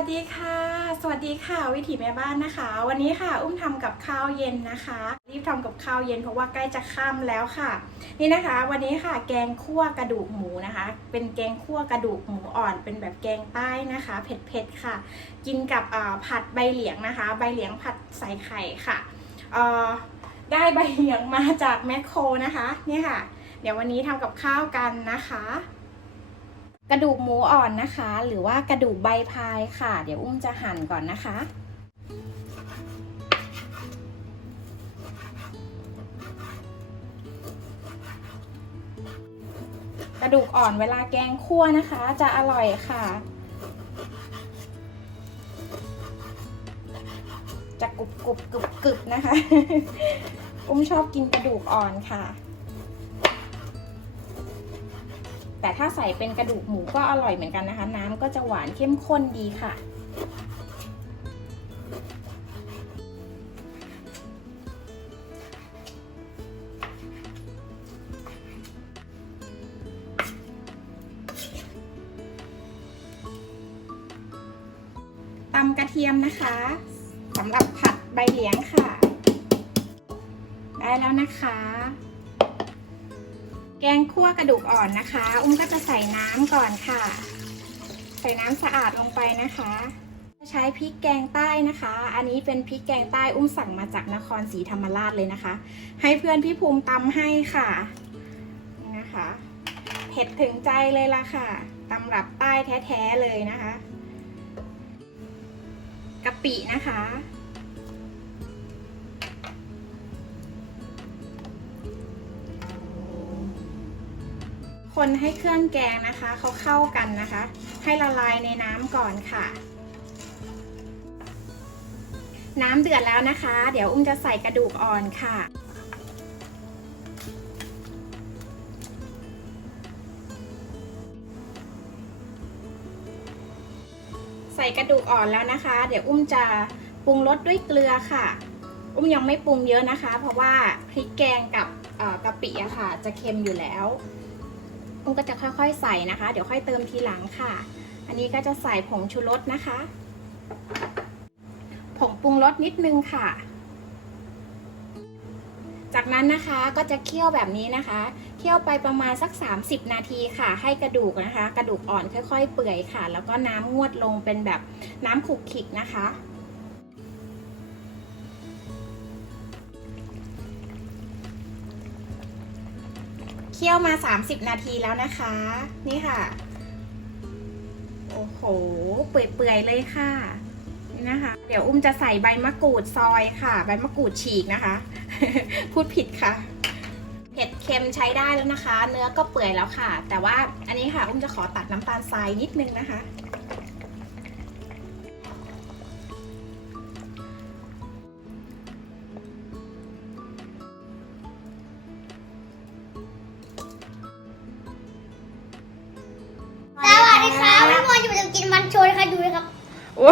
วัสดีค่ะ สวัสดีค่ะ วิถีแม่บ้านนะคะ วันนี้ค่ะ อุ้มทำกับข้าวเย็นนะคะ รีบทำกับข้าวเย็นเพราะว่าใกล้จะค่ำแล้วค่ะ นี่นะคะ วันนี้ค่ะ แกงคั่วกระดูกหมูนะคะ เป็นแกงคั่วกระดูกหมูอ่อน เป็นแบบแกงใต้นะคะ เผ็ดๆค่ะ กินกับผัดใบเหลียงนะคะ ใบเหลียงผัดใส่ไข่ค่ะได้ใบเหลียงมาจากแมคโครนะคะ นี่ค่ะ เดี๋ยววันนี้ทำกับข้าวกันนะคะ กระดูกหมูอ่อนนะคะ หรือว่ากระดูกใบพายค่ะ เดี๋ยวอุ้มจะหั่นก่อนนะคะ กระดูกอ่อนเวลาแกงคั่วนะคะ จะอร่อยค่ะ จะกรุบกรุบกรึบกรึบนะคะ อุ้มชอบกินกระดูกอ่อนค่ะ แต่ถ้าใส่เป็นกระดูกหมูก็อร่อยเหมือนกันนะคะ น้ำก็จะหวานเข้มข้นดีค่ะ ตำกระเทียมนะคะสำหรับผัดใบเหลียงค่ะ ได้แล้วนะคะ แกงคั่วกระดูกอ่อนนะคะ อุ้มก็จะใส่น้ำก่อนค่ะ ใส่น้ำสะอาดลงไปนะคะใช้พริกแกงใต้นะคะ อันนี้เป็นพริกแกงใต้อุ้มสั่งมาจากนครศรีธรรมราชเลยนะคะ ให้เพื่อนพี่ภูมิตำให้ค่ะนี่นะคะเผ็ดถึงใจเลยล่ะค่ะตำรับใต้แท้ๆเลยนะคะกะปินะคะ คนให้เครื่องแกงนะคะเขาเข้ากันนะคะ ให้ละลายในน้ำก่อนค่ะ น้ำเดือดแล้วนะคะ เดี๋ยวอุ้มจะใส่กระดูกอ่อนค่ะใส่กระดูกอ่อนแล้วนะคะ เดี๋ยวอุ้มจะปรุงรสด้วยเกลือค่ะ อุ้มยังไม่ปรุงเยอะนะคะ เพราะว่าพริกแกงกับกะปิอะค่ะ จะเค็มอยู่แล้ว อุ้มก็จะค่อยๆใส่นะคะ เดี๋ยวค่อยเติมทีหลังค่ะ อันนี้ก็จะใส่ผงชูรสนะคะ ผงปรุงรสนิดนึงค่ะ จากนั้นนะคะก็จะเคี่ยวแบบนี้นะคะ เคี่ยวไปประมาณสัก 30 นาทีค่ะ ให้กระดูกนะคะ กระดูกอ่อนค่อย ๆ เปื่อยค่ะ แล้วก็น้ำงวดลงเป็นแบบน้ำขุกขิกนะคะ เคี่ยวมา 30 นาทีแล้วนะคะ นี่ค่ะ โอ้โห เปื่อยๆเลยค่ะ นี่นะคะ เดี๋ยวอุ้มจะใส่ใบมะกรูดซอยค่ะ ใบมะกรูดฉีกนะคะ พูดผิดค่ะ เผ็ดเค็มใช้ได้แล้วนะคะ เนื้อก็เปื่อยแล้วค่ะ แต่ว่าอันนี้ค่ะ อุ้มจะขอตัดน้ำตาลทรายนิดนึงนะคะ โชว์นะคะดูนะครับโอ้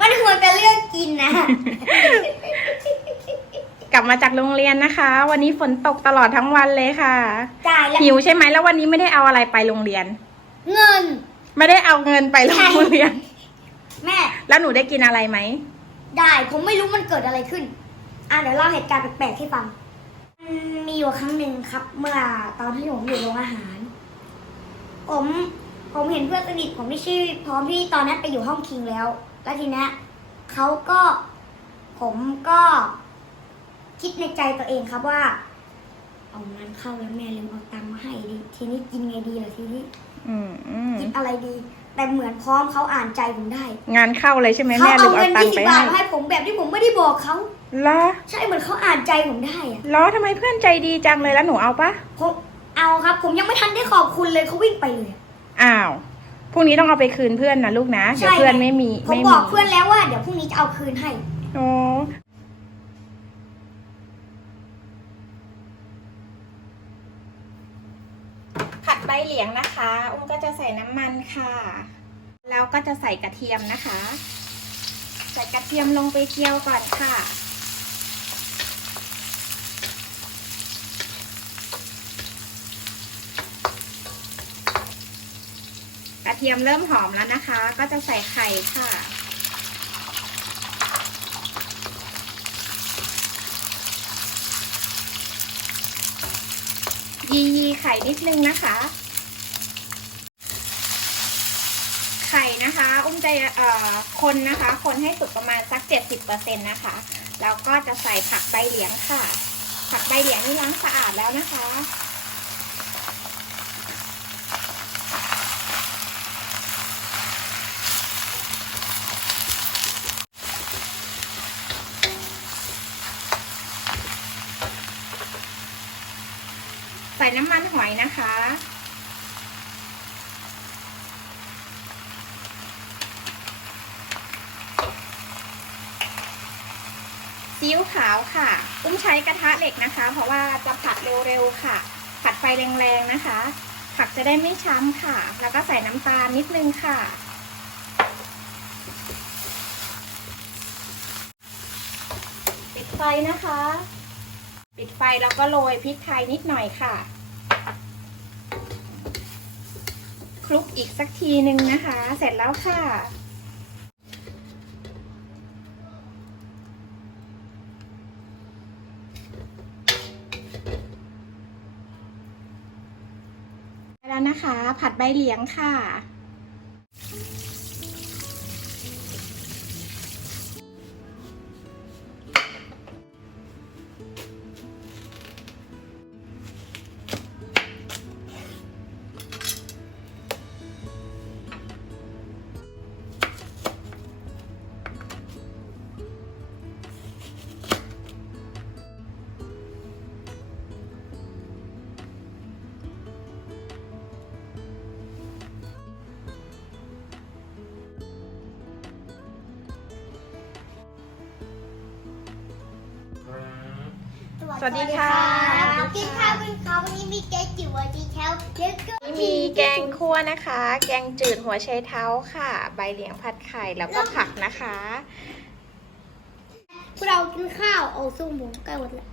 มันควรจะเลือกกินนะ กลับมาจากโรงเรียนนะคะ วันนี้ฝนตกตลอดทั้งวันเลยค่ะจ่ายแล้วหิวใช่ไหมแล้ววันนี้ไม่ได้เอาอะไรไปโรงเรียน เงิน ไม่ได้เอาเงินไปโรงเรียน แม่ แล้วหนูได้กินอะไรไหม ได้ผมไม่รู้มันเกิดอะไรขึ้น อะเดี๋ยวเล่าเหตุการณ์แปลกๆให้ฟังมันมีอยู่ครั้งหนึ่งครับ เมื่อตอนที่ผมอยู่โรงอาหาร ผม ผมเห็นเพื่อนสนิทผมที่ชื่อพร้อมที่ตอนนั้นไปอยู่ห้องคิงแล้ว แล้วทีเนี้ยเขาก็ผมก็คิดในใจตัวเองครับว่า เอางานเข้าแล้วแม่ลืมเอาตังค์มาให้ดิทีนี้กินไงดีล่ะทีนี้อืมอืมกินอะไรดี แต่เหมือนพร้อมเขาอ่านใจผมได้งานเข้าเลยใช่ไหมเขาแม่ลืเอามเอาเงินตังยี่ค์สิไปบบาให้ทมาให้ผมแบบที่ผมไม่ได้บอกเขาเหรอใช่เหมือนเขาอ่านใจผมได้อะเหรอทำไมเพื่อนใจดีจังเลยแล้วหนูเอาปะผมเอาครับ ผมยังไม่ทันได้ขอบคุณเลยเขาวิ่งไปเลยอะ อ้าวพรุ่งนี้ต้องเอาไปคืนเพื่อนนะลูกนะเดี๋ยวเพื่อนไม่มีผมไม่บมีอกเพื่อนแล้วว่าเดี๋ยวพรุ่งนี้จะเอาคืนให้ โอ้ผัดใบเหลียงนะคะ อุ้มก็จะใส่น้ำมันค่ะ แล้วก็จะใส่กระเทียมนะคะ ใส่กระเทียมลงไปเจียวก่อนค่ะ ระระเทียมเริ่มหอมแล้วนะคะ ก็จะใส่ไข่ค่ะ ยียีไข่นิดนึงนะคะ ไข่นะคะ อุ้มจะเอ่อคนนะคะ คนให้สุกประมาณสัก 70%นะคะ แล้วก็จะใส่ผักใบเหลียงค่ะ ผักใบเหลียงนี่ล้างสะอาดแล้วนะคะ น้ำมันหอยนะคะ ซีอิ๊วขาวค่ะ อุ้มใช้กระทะเหล็กนะคะ เพราะว่าจะผัดเร็วๆค่ะ ผัดไฟแรงๆนะคะ ผักจะได้ไม่ช้ำค่ะ แล้วก็ใส่น้ำตาลนิดนึงค่ะปิดไฟนะคะ ปิดไฟแล้วก็โรยพริกไทยนิดหน่อยค่ะ คลุกอีกสักทีหนึ่งนะคะ เสร็จแล้วค่ะ แล้วนะคะ ผัดใบเหลียงค่ะ วัสดีค่ะกินข้าวกินข้าววันนี้มีแกงจิ๋ววันนี้แคลเด็กก็มีแกงคั่วนะคะ แกงจืดหัวไชเท้าค่ะ ใบเหลียงผัดไข่แล้วก็ผักนะคะพวกเรากินข้าวเอาซุ่มผมใกล้หมดแล้ว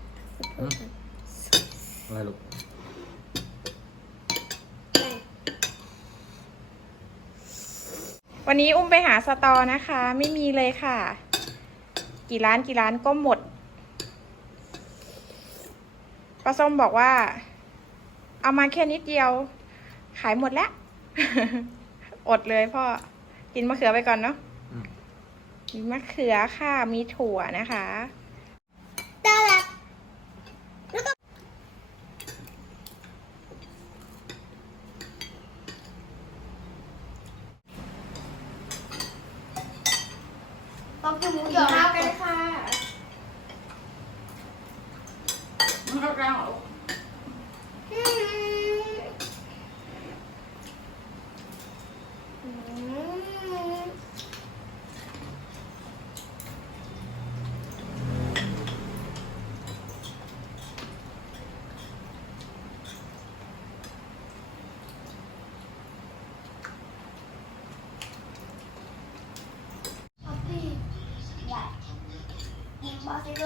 อะไรลูกวันนี้อุ้มไปหาสตอนะคะ ไม่มีเลยค่ะ กี่ร้านกี่ร้านก็หมด ป้าส้มบอกว่า เอามาแค่นิดเดียว ขายหมดแล้ว อดเลยพ่อ กินมะเขือไปก่อนเนาะอืมมีมะเขือค่ะ มีถั่วนะคะ ได้แล้ว ต้องกินหมูหยอง ข้าวกันเลยค่ะ เอากลางออกอืมอืม Happy ใหญ่ยิงบาซิโล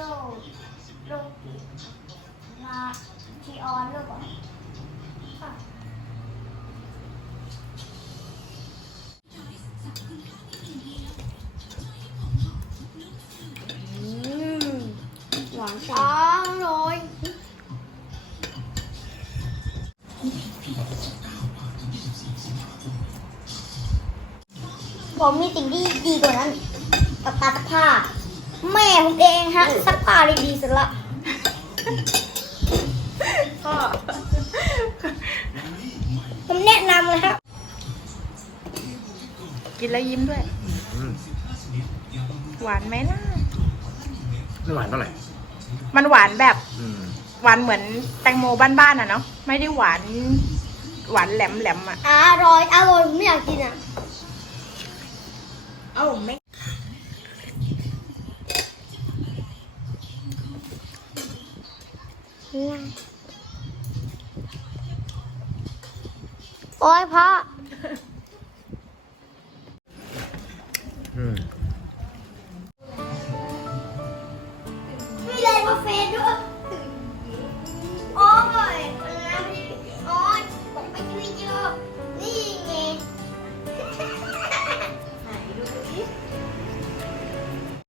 ผมมีสิ่งที่ดีกว่านั้นกับตาสักผ้า แม่ผมเองฮะสักผ้าได้ดีสุดละพ่อผมแนะนำเลยครับ กินแล้วยิ้มด้วย อืมหวานไหมนะไม่หวานเท่าไหร่มันหวานแบบอืมหวานเหมือนแตงโมบ้านๆอะเนาะไม่ได้หวาน หวานแหลมๆอะ อร่อย อร่อยผมไม่อยากกินอะ เอ้าไม่โอ้ยพ่อ